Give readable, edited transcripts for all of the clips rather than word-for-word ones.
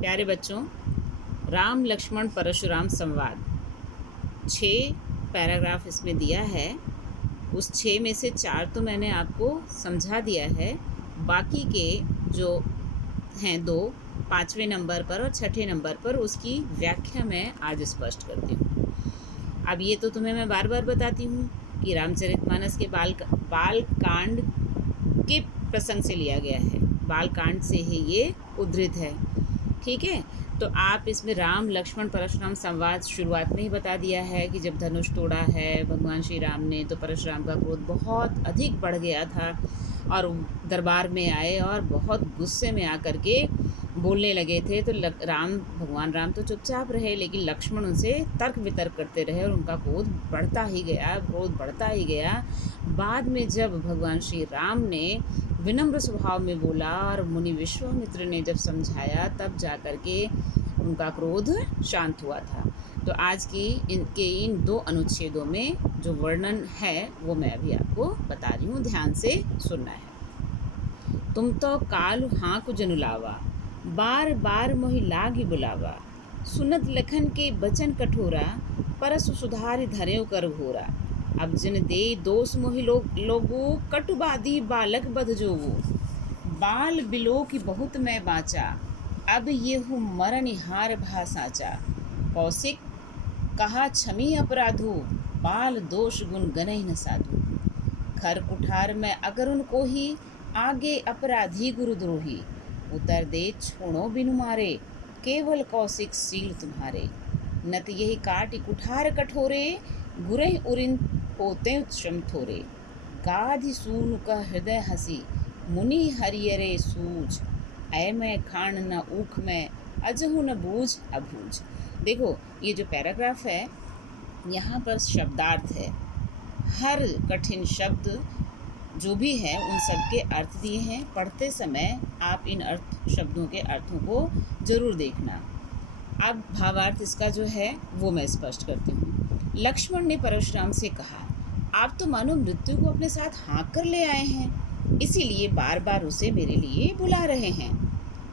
प्यारे बच्चों, राम लक्ष्मण परशुराम संवाद 6 पैराग्राफ इसमें दिया है। उस 6 में से 4 तो मैंने आपको समझा दिया है। बाकी के जो हैं 2 5वें नंबर पर और 6ठे नंबर पर उसकी व्याख्या मैं आज स्पष्ट करती हूँ। अब ये तो तुम्हें मैं बार बार बताती हूँ कि रामचरितमानस के बाल कांड के प्रसंग से लिया गया है। बाल कांड से ही ये उद्धृत है। ठीक है, तो आप इसमें राम लक्ष्मण परशुराम संवाद शुरुआत में ही बता दिया है कि जब धनुष तोड़ा है भगवान श्री राम ने तो परशुराम का क्रोध बहुत अधिक बढ़ गया था और दरबार में आए और बहुत गुस्से में आकर के बोलने लगे थे। तो भगवान राम तो चुपचाप रहे, लेकिन लक्ष्मण उनसे तर्क वितर्क करते रहे और उनका क्रोध बढ़ता ही गया। बाद में जब भगवान श्री राम ने विनम्र स्वभाव में बोला और मुनि विश्वामित्र ने जब समझाया, तब जाकर के उनका क्रोध शांत हुआ था। तो आज की इन 2 अनुच्छेदों में जो वर्णन है वो मैं अभी आपको बता रही हूँ, ध्यान से सुनना है। तुम तो काल हाँक जनुलावा, बार बार मोहि लागी बुलावा, सुनत लखन के बचन कठोरा, परसु सुधारि धर्यो कर घोरा। अब जिन दे दोष मोहि लोगो, कटुबादी बालक बध जोगो। बाल बिलो की बहुत मैं बाँचा, अब ये हूँ मरण हार भा साचा। कौशिक कहा क्षमी अपराधो, बाल दोष गुण गनहि न साधु। खर कुठार में अगर उनको ही, आगे अपराधी गुरुद्रोही। उतर दे छोड़ो बिनु मारे, केवल कौशिक सील तुम्हारे। नत यही काटि कुठार कठोरे, गुरहि उरिन होते क्षम थोरे। गाधि सूनु का हृदय हसी, मुनि हरियरे सूझ। ऐ मैं खान न ऊख में, अजहु न बूझ अबूझ। देखो, ये जो पैराग्राफ है यहाँ पर शब्दार्थ है। हर कठिन शब्द जो भी है उन सब के अर्थ दिए हैं। पढ़ते समय आप इन शब्दों के अर्थों को जरूर देखना। अब भावार्थ इसका जो है वो मैं स्पष्ट करती हूँ। लक्ष्मण ने परशुराम से कहा, आप तो मानो मृत्यु को अपने साथ हाँक कर ले आए हैं, इसीलिए बार बार उसे मेरे लिए बुला रहे हैं।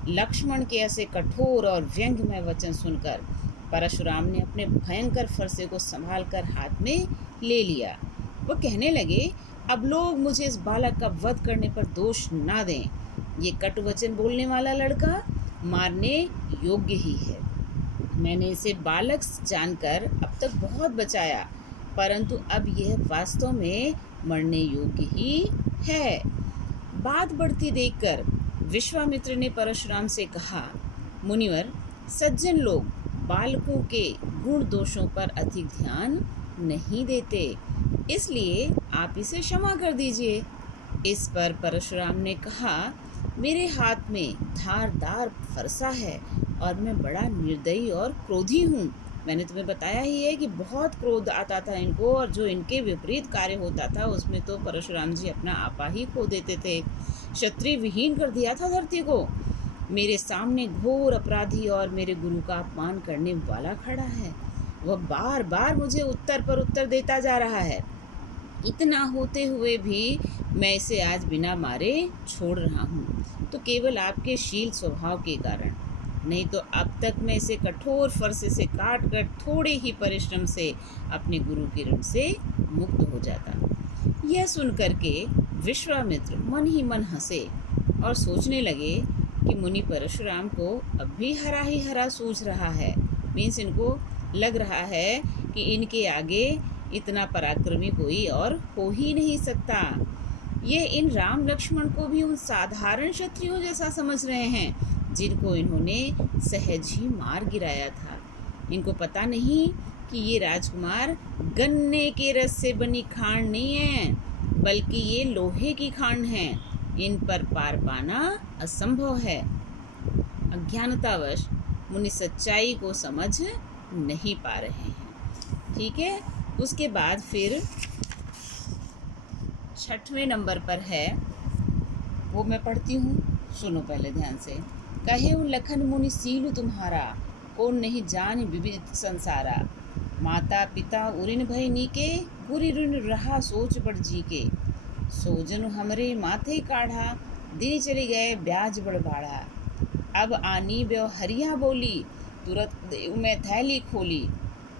लक्ष्मण के ऐसे कठोर और व्यंग्यमय वचन सुनकर परशुराम ने अपने भयंकर फरसे को संभाल कर हाथ में ले लिया। वो कहने लगे, अब लोग मुझे इस बालक का वध करने पर दोष ना दें। ये कटु वचन बोलने वाला लड़का मारने योग्य ही है। मैंने इसे बालक जानकर अब तक बहुत बचाया, परंतु अब यह वास्तव में मरने योग्य ही है। बात बढ़ती देखकर विश्वामित्र ने परशुराम से कहा, मुनिवर, सज्जन लोग बालकों के गुण दोषों पर अधिक ध्यान नहीं देते, इसलिए आप इसे क्षमा कर दीजिए। इस पर परशुराम ने कहा, मेरे हाथ में धारदार फरसा है और मैं बड़ा निर्दयी और क्रोधी हूँ। मैंने तुम्हें बताया ही है कि बहुत क्रोध आता था इनको, और जो इनके विपरीत कार्य होता था उसमें तो परशुराम जी अपना आपा ही खो देते थे। क्षत्रिय विहीन कर दिया था धरती को। मेरे सामने घोर अपराधी और मेरे गुरु का अपमान करने वाला खड़ा है। वह बार बार मुझे उत्तर पर उत्तर देता जा रहा है। इतना होते हुए भी मैं इसे आज बिना मारे छोड़ रहा हूँ, तो केवल आपके शील स्वभाव के कारण, नहीं तो अब तक मैं इसे कठोर फरसे से काट कर थोड़े ही परिश्रम से अपने गुरु के ऋण से मुक्त हो जाता। यह सुनकर के विश्वामित्र मन ही मन हंसे और सोचने लगे कि मुनि परशुराम को अब भी हरा ही हरा सूझ रहा है। मीन्स इनको लग रहा है कि इनके आगे इतना पराक्रमी कोई और हो ही नहीं सकता। ये इन राम लक्ष्मण को भी उन साधारण क्षत्रियों जैसा समझ रहे हैं जिनको इन्होंने सहज ही मार गिराया था। इनको पता नहीं कि ये राजकुमार गन्ने के रस से बनी खांड नहीं है, बल्कि ये लोहे की खांड है। इन पर पार पाना असंभव है। अज्ञानतावश मुनि सच्चाई को समझ नहीं पा रहे हैं। ठीक है, उसके बाद फिर 6वें नंबर पर है, वो मैं पढ़ती हूँ, सुनो पहले ध्यान से। कहे उन लखन मुनि सीलु तुम्हारा, कौन नहीं जान विविध संसारा। माता पिता उरिन भय नीके, गुरि ऋण रहा सोच बड़ जी के। सोजन हमरे माथे काढ़ा, दिन चले गए ब्याज बड़ बाढ़ा। अब आनी व्यवहरिया बोली, तुरंत देव में थैली खोली।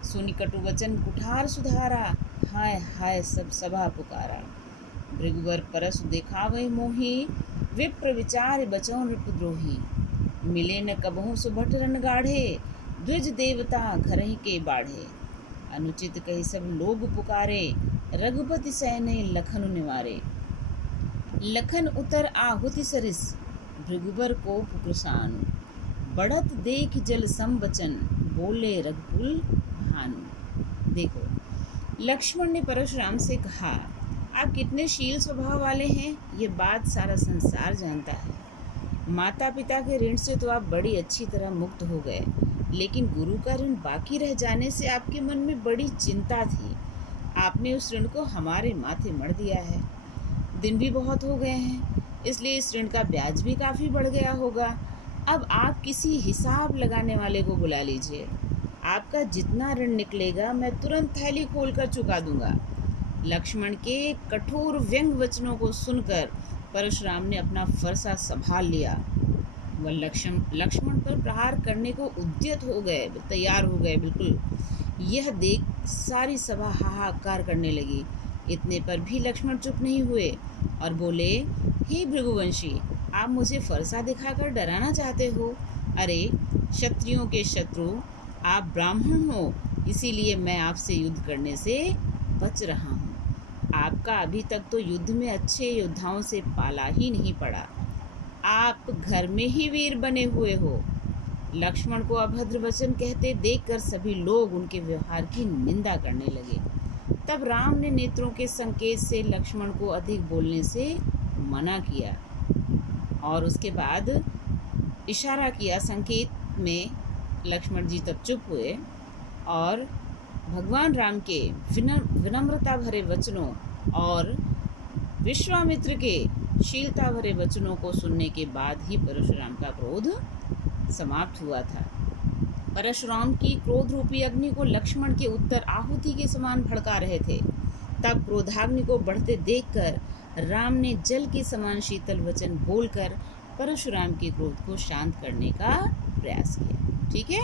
सुनि कटु वचन कुठार सुधारा, हाय हाय सब सभा पुकारा। भृगुवर परस देखावे मोही, विप्र विचार बचौ नृपद्रोही। मिले न कबहु सुभट रन गाढ़े, द्विज देवता घरहि के बाढ़े। अनुचित कही सब लोग पुकारे, रघुपति सैने लखन निवारे। लखन उतर आहुति सरिस, भृगुवर को पुकृसानु। बढ़त देख जल संवचन, बोले रघुकुल भानु। देखो, लक्ष्मण ने परशुराम से कहा, आप कितने शील स्वभाव वाले हैं, ये बात सारा संसार जानता है। माता पिता के ऋण से तो आप बड़ी अच्छी तरह मुक्त हो गए, लेकिन गुरु का ऋण बाकी रह जाने से आपके मन में बड़ी चिंता थी। आपने उस ऋण को हमारे माथे मढ़ दिया है। दिन भी बहुत हो गए हैं, इसलिए इस ऋण का ब्याज भी काफ़ी बढ़ गया होगा। अब आप किसी हिसाब लगाने वाले को बुला लीजिए। आपका जितना ऋण निकलेगा मैं तुरंत थैली खोलकर चुका दूंगा। लक्ष्मण के कठोर व्यंग वचनों को सुनकर परशुराम ने अपना फरसा संभाल लिया। वह लक्ष्मण पर प्रहार करने को उद्यत हो गए, तैयार हो गए बिल्कुल। यह देख सारी सभा हाहाकार करने लगी। इतने पर भी लक्ष्मण चुप नहीं हुए और बोले, हे भृगुवंशी, आप मुझे फरसा दिखाकर डराना चाहते हो? अरे क्षत्रियों के शत्रु आप ब्राह्मण हो, इसीलिए मैं आपसे युद्ध करने से बच रहा हूँ। आपका अभी तक तो युद्ध में अच्छे योद्धाओं से पाला ही नहीं पड़ा। आप घर में ही वीर बने हुए हो। लक्ष्मण को अभद्र वचन कहते देखकर सभी लोग उनके व्यवहार की निंदा करने लगे। तब राम ने नेत्रों के संकेत से लक्ष्मण को अधिक बोलने से मना किया और उसके बाद इशारा किया संकेत में। लक्ष्मण जी तब चुप हुए और भगवान राम के विनम्रता भरे वचनों और विश्वामित्र के शीलता भरे वचनों को सुनने के बाद ही परशुराम का क्रोध समाप्त हुआ था। परशुराम की क्रोध रूपी अग्नि को लक्ष्मण के उत्तर आहुति के समान भड़का रहे थे। तब क्रोधाग्नि को बढ़ते देखकर राम ने जल के समान शीतल वचन बोलकर परशुराम के क्रोध को शांत करने का प्रयास किया। ठीक है।